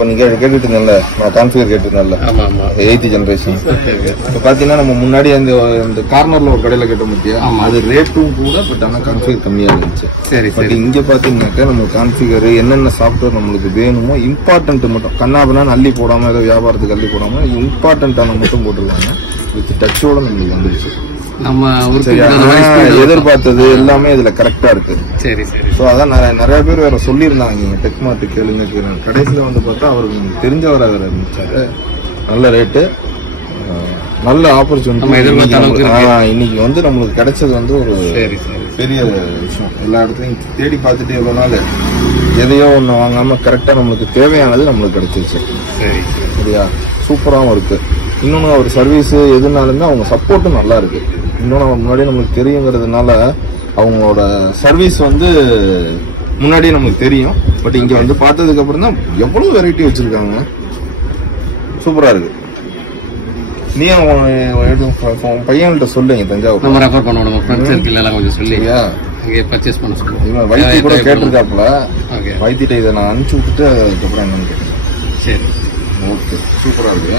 இப்ப நீங்க கேட்டுட்டு இருந்தேன்ல, நான் கான்ஃபிகர் கேட்டிருந்தேன்ல, 8th ஜெனரேஷன். இப்ப பாத்தீங்கன்னா நம்ம முன்னாடி அந்த கார்னர்ல ஒரு கடையில கேட்டோம் பத்தியா, அது ரேட்டும் கூட, பட் ஆனா கான்ஃபிகர் கம்மியா இருந்துச்சு. சரி, பட் இங்க பாத்தீங்கன்னாக்கா நம்ம கான்ஃபிகர் என்னென்ன சாஃப்ட்வேர் நம்மளுக்கு வேணுமோ இம்பார்ட்டன்ட் மட்டும், கண்ணாபனா அள்ளி போடாம, ஏதோ வியாபாரத்துக்கு அள்ளி போடாம இம்பார்ட்டன்டான மட்டும் போட்டுருக்காங்க. வித் டச்சோட நம்மளுக்கு வந்துருச்சு. நம்ம எதிர்பார்த்தது எல்லாமே இதுல கரெக்டா இருக்கு. சரி சரி. ஸோ அதான் நிறைய பேர் வேற சொல்லியிருந்தாங்க, டெக்மார்ட் கேளுங்க. கடைசியில வந்து பார்த்தா அவருக்கு தெரிஞ்சவரை வேற இருந்துச்சாரு. நல்ல ரேட்டு, நல்ல ஆப்பர்ச்சுனிட்டி. இன்னைக்கு வந்து நம்மளுக்கு கிடைச்சது வந்து ஒரு பெரிய விஷயம். எல்லா இடத்துலையும் தேடி பார்த்துட்டு எவ்வளவு நாள் எதையோ ஒண்ணு வாங்காம கரெக்டா நம்மளுக்கு தேவையானது நம்மளுக்கு கிடைச்சிருச்சு. சரியா, சூப்பராகவும் இருக்கு. இன்னொன்னு அவர் சர்வீஸ் எதுனாலுமே அவங்க சப்போர்ட்டும் நல்லா இருக்கு. இன்னொன்னு முன்னாடியே நம்மளுக்கு தெரியுங்கிறதுனால அவங்களோட சர்வீஸ் வந்து முன்னாடியே நம்மளுக்கு தெரியும். பட் இங்க வந்து பார்த்ததுக்கு அப்புறம் தான் எவ்வளவு வெரைட்டி வச்சிருக்காங்க, சூப்பரா இருக்கு. நீ பையன்கிட்ட சொல்லுங்க, தஞ்சாவூர் நம்ம ரெஃபர் பண்ணுவோம், ஃப்ரெண்ட்ஸ் சர்க்கிள் எல்லாம் கொஞ்சம் சொல்லியா, அங்கே பர்ச்சேஸ் பண்ண சொல்லுங்க. வைத்தி கூட கேட்டிருக்காப்புல, வைத்திட்ட இதை நான் அனுப்பிச்சு விட்டுட்டு அதுக்கப்புறம் என்னன்னு கேட்டேன். சரி, ஓகே, சூப்பரா இருக்கு.